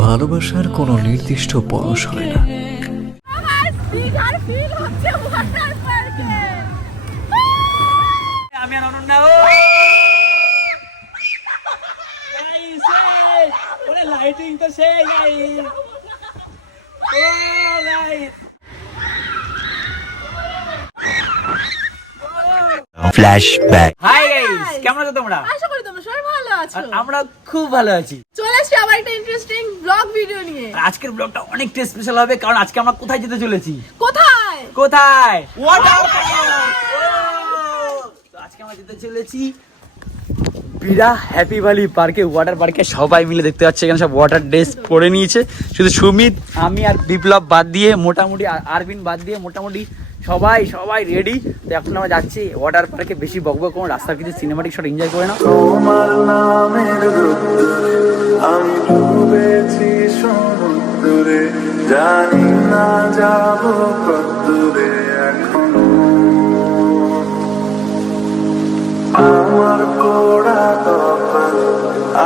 ভালোবাসার কোনো নির্দিষ্ট বয়স হয় না। দীঘার ফিল হচ্ছে ওয়াটার পার্কে আমি আর অনন্যা ও! Guys, hey! ওরে লাইটিং তো সেই গাইস ও গাইস Flashback. হাই গাইস কেমন আছো তোমরা? আশা করি তোমরা সবাই ভালো আছো? আমরা খুব ভালো আছি। চলে আসছি আবার একটা ইন্টারেস্টিং ব্লগ ভিডিও নিয়ে। আজকের ব্লগটা অনেকটা স্পেশাল হবে কারণ আজকে আমরা কোথায় যেতে চলেছি? কোথায়? কোথায়? ওয়াটার আজকে আমরা যেতে চলেছি বিরা হ্যাপি ভ্যালি পার্কে ওয়াটার পার্কে সবাই মিলে দেখতে পাচ্ছি। এখানে সব ওয়াটার ড্রেস পরে নিয়েছে। শুধু সুমিত, আমি আর বিপ্লব বাদ দিয়ে, মোটামুটি আরবিন বাদ দিয়ে, মোটামুটি সবাই সবাই রেডি তো এখন আমরা যাচ্ছি ওয়াটার পার্কে বেশি বকবক কোনো রাস্তার কিছু সিনেমাটিক শট এনজয় করে না আমি জানি না যাব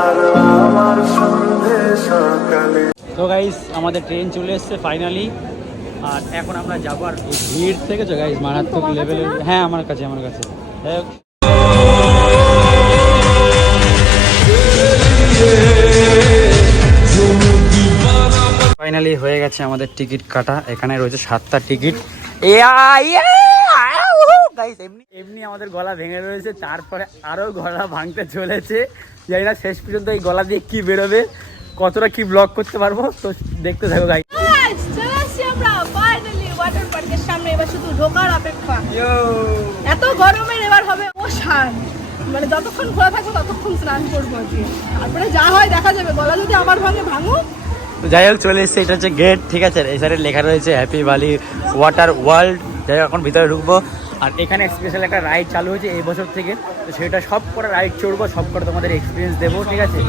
আর আমার সন্ধে সকালে। তো গাইস আমাদের ট্রেন চলে এসছে ফাইনালি আর এখন আমরা যাব আর ভিড় থেকে তো গাইস মারাত্মক লেভেলের হ্যাঁ আমার কাছে আমার কাছে। ফাইনালি হয়ে গেছে আমাদের টিকিট কাটা। এখানে রয়েছে সাতটা টিকিট গাইস এমনি এমনি আমাদের গলা ভেঙে রয়েছে তারপরে আরও গলা ভাঙতে চলেছে। জানি না শেষ পর্যন্ত এই গলা দিয়ে কি বেরোবে কতটা কি ব্লক করতে পারব তো দেখতে থাকো গাই Guys, চলে আসছি আমরা ফাইনালি ওয়াটার পার্কের সামনে এবার শুধু ঢোকার অপেক্ষা। এত গরমের এবার হবে ওশান। মানে যতক্ষণ খোলা থাকবে ততক্ষণ স্নান করব তারপরে যা হয় দেখা যাবে গলা যদি ভাঙে ভাঙুক। যাই হোক চলে এসছে এটা হচ্ছে গেট ঠিক আছে? এই সাইডে লেখা রয়েছে হ্যাপি ওয়াটার ওয়ার্ল্ড যাই হোক এখন ভিতরে ঢুকবো। আর এখানে স্পেশাল একটা রাইড চালু হয়েছে এই বছর থেকে। তো সেটা সব করে রাইড চড়বো সব করে তোমাদের এক্সপিরিয়েন্স দেবো ঠিক আছে?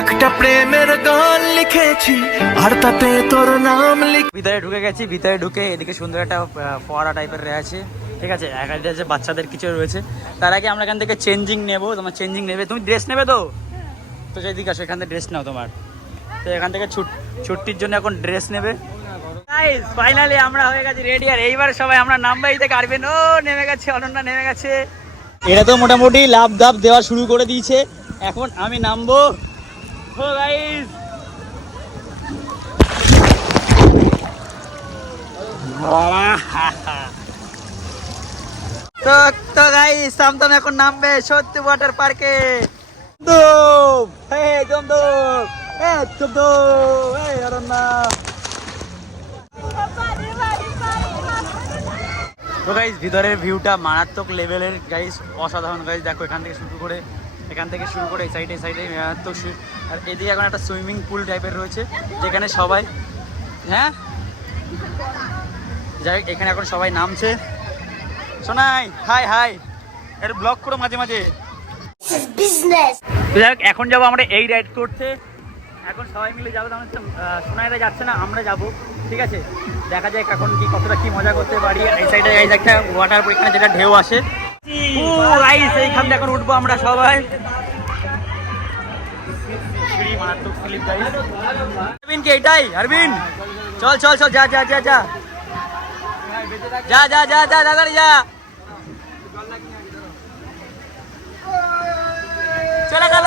একটা প্রেমের গান লিখেছি আর তাতে তোর নাম লিখ ভিতরে ঢুকে গেছি ভিতরে ঢুকে এদিকে সুন্দর একটা ফোয়ারা টাইপের রয়েছে ঠিক আছে? একটা আছে বাচ্চাদের কিছু রয়েছে। তার আগে আমরা এখান থেকে চেঞ্জিং নেব তোমার চেঞ্জিং নেবে। তুমি ড্রেস নেবে তো? তো যেদিকে আসো এখান থেকে ড্রেস নাও তোমার। তো এখান থেকে ছুট ছুটির জন্য এখন ড্রেস নেবে। ফাইনালি আমরা হয়ে গেছি রেডি আর এইবার সবাই আমরা নামবাই থেকে আরবেন ও নেমে গেছে অনন্যা নেমে গেছে। এটা তো মোটামুটি লাভ দাপ দেওয়া শুরু করে দিয়েছে। এখন আমি নামবো। ও গাইস তো তো গাইস সামতাম এখন নামবে সত্যি ওয়াটার পার্কে দুম হে জম দুম হে জম দুম হে অরণ্যা তো গাইস ভিতরের ভিউটা মারাত্মক লেভেলের গাইস অসাধারণ। গাইজ দেখো এখান থেকে শুরু করে এখান থেকে শুরু করে এই সাইডে এই সাইডে মারাত্মক আর এদিকে এখন একটা সুইমিং পুল টাইপের রয়েছে যেখানে সবাই হ্যাঁ? যাই হোক, এখানে এখন সবাই নামছে। শোনাই হাই হাই একটু ব্লগ করো মাঝে মাঝে। যাই হোক, এখন যাব আমরা এই রাইড করতে। এখন সবাই মিলে যাব তাহলে তো, সোনাইরা যাচ্ছে না আমরা যাব ঠিক আছে? দেখা যাক এখন কি কতটা কি মজা করতে পারি। এই সাইডে এই একটা ওয়াটার পরীক্ষা যেটা ঢেউ আসে। ও এইখান থেকে এখন উঠবো আমরা সবাই। আরবিন কি এটাই আরবিন চল চল চল যা যা যা যা। যা যা যা যা দাদা যা। চলে গেল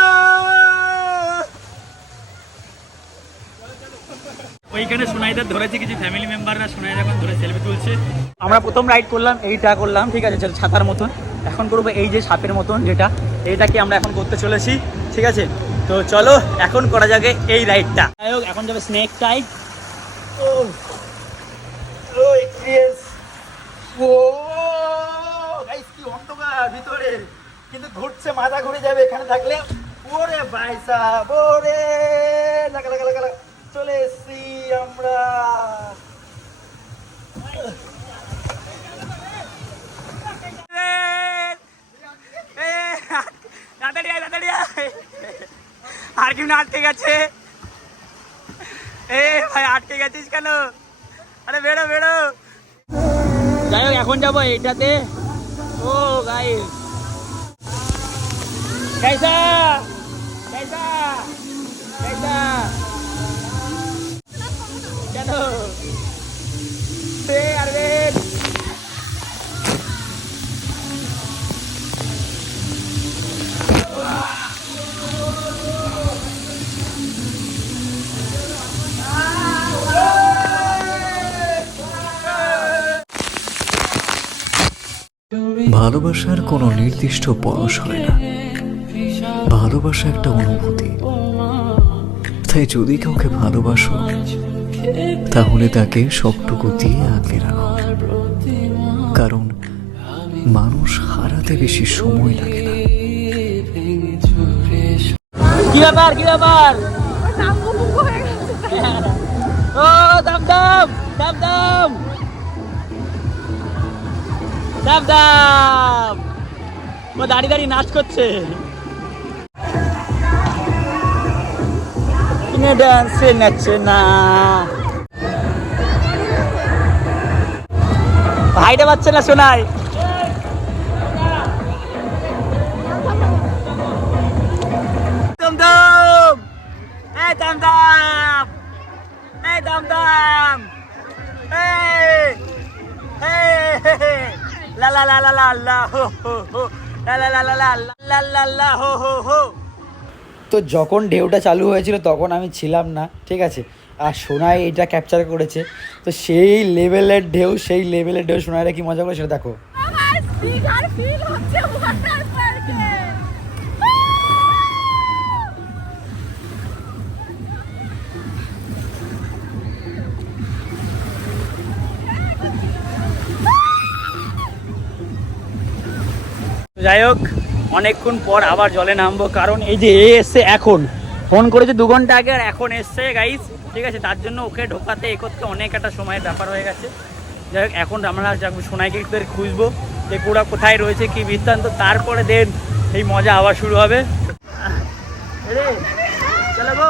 ওইখানে সোনাইদার ধরেছে কিছু ফ্যামিলি মেম্বাররা সোনাই এখন ধরে সেলফি তুলছে। আমরা প্রথম রাইড করলাম এইটা করলাম ঠিক আছে ছাতার মতন। এখন করব এই যে সাপের মতন যেটা এইটাকে আমরা এখন করতে চলেছি ঠিক আছে? তো চলো এখন করা যাবে এই রাইডটা যাই হোক এখন যাবে স্নেক রাইড ও ও এক্সপিরিয়েন্স ও গাইস কি অন্ধকার ভিতরে। কিন্তু ঘুরছে মাথা ঘুরে যাবে এখানে থাকলে। ওরে ভাই সাহেব ওরে। লাগা লাগা লাগা লাগা। চলে এসছি আমরা। আর কি আটকে গেছে এ, ভাই, আটকে গেছিস কেন? আরে বেরো বেরো। যাই হোক, এখন যাব এইটাতে। ও গাই कैसा Arvin! ভালোবাসার কোনো নির্দিষ্ট বয়স হয় না ভালোবাসা একটা অনুভূতি তাই যদি কাউকে ভালোবাসো তাহলে তাকে সবটুকু দিয়ে আগলে রাখো। কারণ মানুষ হারাতে বেশি সময় লাগে না। কি ব্যাপার কি ব্যাপার? ও, দাম দাম দাম দাম। দাম দাম। ও দাঁড়িয়ে দাঁড়িয়ে নাচ করছে। अपने डांस से नचना ভাইটা পাচ্ছে না শোনায় দমদম! এই দমদম! এই দমদম! এই! এই! লা লা লা লা লা হো হো হো। লা লা লা লা লা লা লা, হো হো হো। তো যখন ঢেউটা চালু হয়েছিল তখন আমি ছিলাম না, ঠিক আছে? আর সোনাই এটা ক্যাপচার করেছে। তো সেই লেভেলের ঢেউ, সেই লেভেলের ঢেউ সোনাইরা কি মজা করে সেটা দেখো। যাই হোক অনেকক্ষণ পর আবার জলে নামবো, কারণ এই যে এ এসছে এখন। ফোন করেছে দু ঘণ্টা আগে আর এখন এসছে গাইস ঠিক আছে, তার জন্য ওকে ঢোকাতে, এ করতে অনেক একটা সময়ের ব্যাপার হয়ে গেছে। যাই হোক, এখন আমরা যাব সোনাইকে খুঁজবো, যে কুড়া কোথায় রয়েছে, কি বৃত্তান্ত। তারপরে দেন এই মজা আবার শুরু হবে। চলো গো।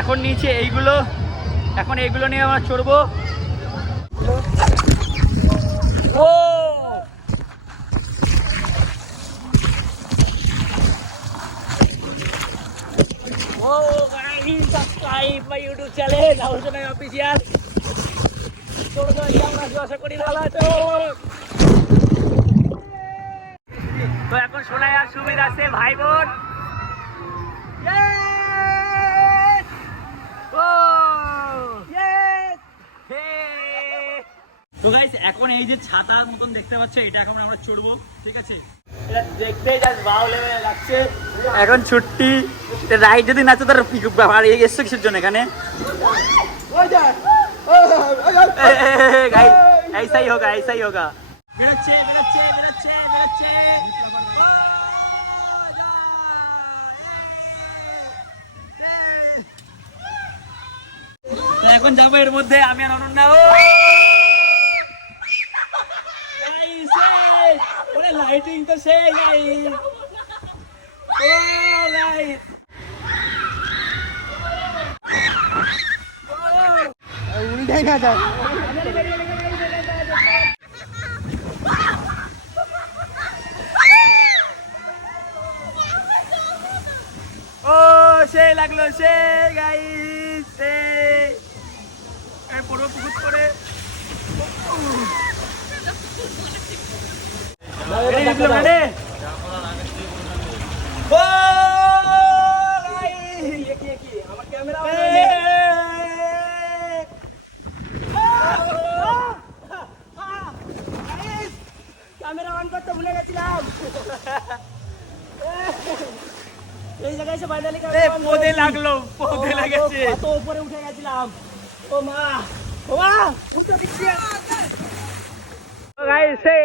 এখন নিচে এইগুলো। এখন এইগুলো নিয়ে আমরা চড়বো। ও! ও guys subscribe my YouTube channel Alochona official চলো করি ভালো আছো। তো এখন শোনায় আর সুবিধা আছে, ভাই বোন। তো গাইস এখন এই যে ছাতার মতন দেখতে পাচ্ছ এটা এখন আমরা চড়বো ঠিক আছে এটা দেখতে জাস্ট ভালো লেভেলে লাগছে এখন ছুট্টি রাইড যদি নাচে তার ব্যাপার এসছে কিসের জন্য এখানে গাইস ऐसा ही होगा ऐसा ही होगा বেরোচ্ছে বেরোচ্ছে বেরোচ্ছে বেরোচ্ছে তো এখন যাবো এর মধ্যে আমি আর অনন্যা লাইটিং তো সেই গাই ও গাই উল্টাই না যায় ও সে লাগল, সে গাই সে। পুরো করে রেডি নিকলো রে ও গাই ये কি কি আমার ক্যামেরা ক্যামেরা অন করতে ভুলে গেছিলাম এই জায়গায় এসে পদে লাগল পদে লেগেছে কত উপরে উঠে গেছিলাম ও মা গাইস সেই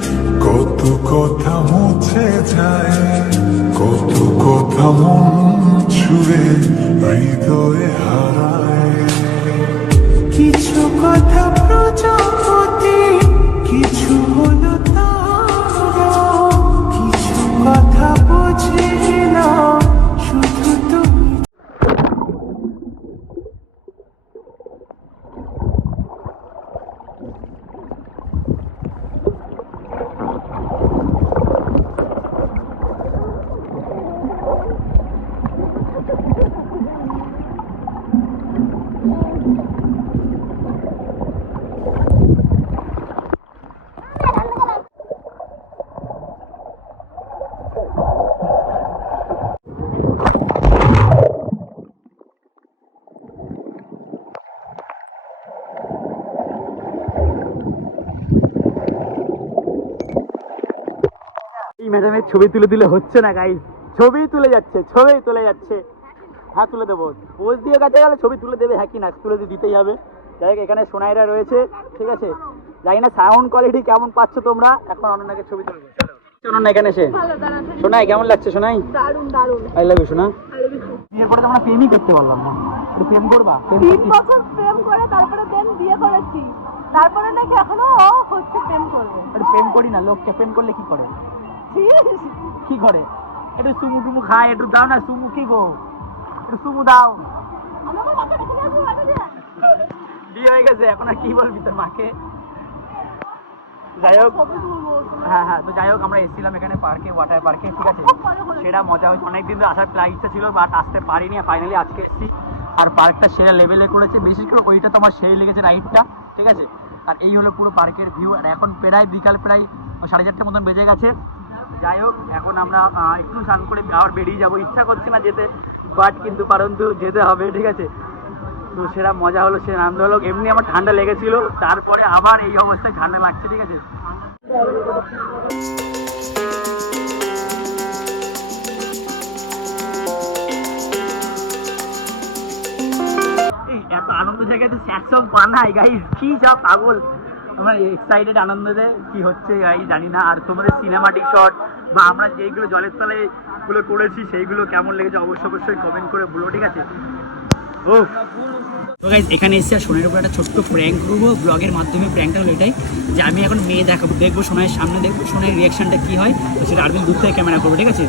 কত কথা মুছে যায় কত কথা মন ছুড়ে হৃদয়ে হারায়। কিছু কথা প্রজাপতি কিছু ছবি তুলে দিলে হচ্ছে না গাই ছবি তুলে যাচ্ছে ছবি তুলে যাচ্ছে। হ্যাঁ তুলে দেবো। পোজ দিয়ে কাছে গেলে ছবি তুলে দেবে হ্যাঁ কি না? তুলে দিতেই হবে। যাই এখানে সোনাইরা রয়েছে ঠিক আছে? জানি না সাউন্ড কোয়ালিটি কেমন পাচ্ছ তোমরা এখন অনন্যাকে ছবি তুলবো চলো অনন্যা এখানে এসে। সোনাই কেমন লাগছে সোনাই? দারুণ দারুণ। আই লাভ ইউ সোনা। বিয়ের পরে তো আমরা প্রেমই করতে পারলাম না। প্রেম করবা? তিন বছর প্রেম করে তারপরে দেন বিয়ে করেছি। তারপরে নাকি এখনও হচ্ছে প্রেম করবে। প্রেম করি না লোককে প্রেম করলে কি করে? কি করে? একটু সুমু টুমু খায়, একটু দাও না সুমু, কি গো? একটু সুমু দাও। বিয়ে হয়ে গেছে, এখন আর কি বলবি তোর মাকে? যাই হোক হ্যাঁ হ্যাঁ তো যাই হোক, আমরা এসেছিলাম এখানে পার্কে ওয়াটার পার্কে ঠিক আছে। সেটা মজা হয়েছে, অনেকদিন ধরে আসার প্রায় ইচ্ছা ছিল বাট আসতে পারিনি ফাইনালি আজকে এসেছি। আর পার্কটা সেরা লেভেলে করেছে, বিশেষ করে ওইটা তো আমার সেই লেগেছে রাইডটা ঠিক আছে? আর এই হলো পুরো পার্কের ভিউ আর এখন প্রায় বিকাল প্রায় সাড়ে চারটে মতন বেজে গেছে। যাই হোক, এখন আমরা একটু স্নান করে আবার বেরিয়ে যাব। ইচ্ছা করছি না যেতে বাট কিন্তু পারন্তু যেতে হবে, ঠিক আছে? তো সেরা মজা হলো, সে আনন্দ হলো। এমনি আমার ঠান্ডা লেগেছিল, তারপরে আবার এই অবস্থায় ঠান্ডা লাগছে, ঠিক আছে? এত আনন্দ জায়গাতে স্যাড সং বানায় গাইস কি যা পাগল। আমরা এক্সাইটেড আনন্দতে কি হচ্ছে গাইস জানি না। আর তোমাদের সিনেমাটিক শট বা আমরা যেইগুলো জলের তলায়গুলো করেছি, সেইগুলো কেমন লেগেছে অবশ্যই অবশ্যই কমেন্ট করে বলো, ঠিক আছে? ও এখানে এসে আর সোনের উপর একটা ছোট্ট প্র্যাঙ্ক করব। ব্লগের মাধ্যমে প্র্যাঙ্কটা হলো এটাই যে আমি এখন মেয়ে দেখাবো। দেখব সোনার সামনে, দেখব সোনের রিয়াকশনটা কি হয়। তো সেটা আরবিন দূর থেকে ক্যামেরা করব, ঠিক আছে?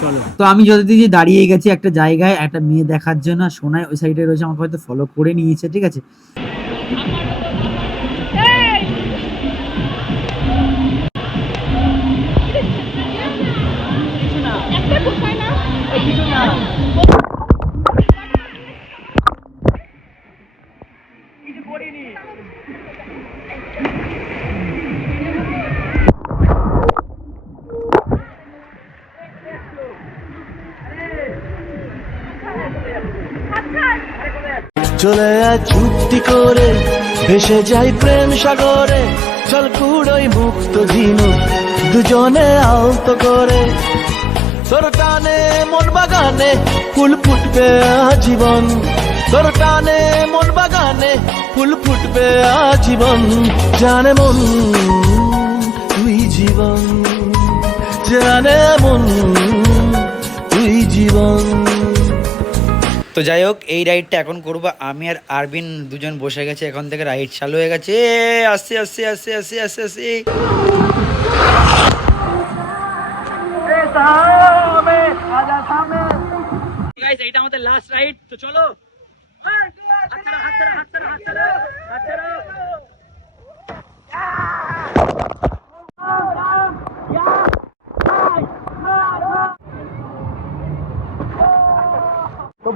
চলো। তো আমি যতদিন যে দাঁড়িয়ে গেছি একটা জায়গায়, একটা মেয়ে দেখার জন্য সোনায় ওই সাইডে রয়েছে, আমাকে হয়তো ফলো করে নিয়েছে, ঠিক আছে? চলে আয় চুক্তি করে। ভেসে যাই প্রেম সাগরে। চল কুড়োই মুক্ত ঝিনু দুজনে আলতো করে। তোর টানে মন বাগানে ফুল ফুটবে আজীবন। তোর টানে মন বাগানে ফুল ফুটবে আজীবন। জানে মন, তুই জীবন, জানে মন। তো যাই হোক এই রাইডটা এখন করব। আমি আর আরবিন দুজন বসে গেছে এখন থেকে রাইড চালু হয়ে গেছে। আসছে আসছে আসছে আসছে আসছে আসছে এইটা আমাদের লাস্ট রাইড তো চলো। হাত ছাড়ো, হাত হাত ছাড়ো, হাত ছাড়ো, হাত ছাড়ো।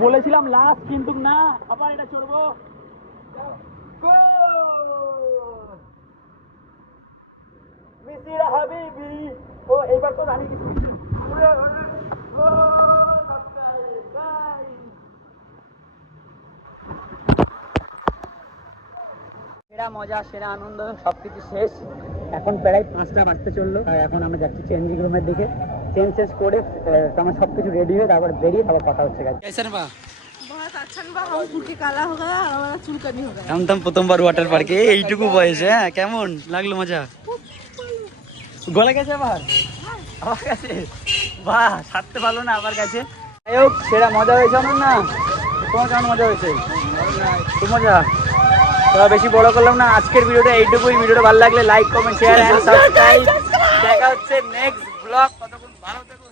বলেছিলাম লাস্ট কিন্তু না, আবার এটা চড়বো। ও, এইবার তো সেরা মজা, সেরা আনন্দ, সবকিছু শেষ। এখন প্রায় পাঁচটা বাজতে চলল। আর এখন আমরা যাচ্ছি চেঞ্জিং রুমের দিকে। চেঞ্জ চেঞ্জ করে তোমার সব কিছু রেডি হয়ে তারপর বেরিয়ে তারপর কথা হচ্ছে একদম প্রথমবার ওয়াটার পার্কে এইটুকু বয়স হ্যাঁ কেমন লাগল মজা গলা গেছে আবার? আমার কাছে বাহ ছাড়তে পারল না আমার কাছে যাই হোক সেটা মজা হয়েছে আমার না? তোমার কেমন মজা হয়েছে? খুব মজা। তোরা বেশি বড় করলাম না আজকের ভিডিওটা এইটুকুই। ভিডিওটা ভালো লাগলে like comment share and subscribe দেখা হচ্ছে নেক্সট ব্লগ ততক্ষণ ভালো থেকো।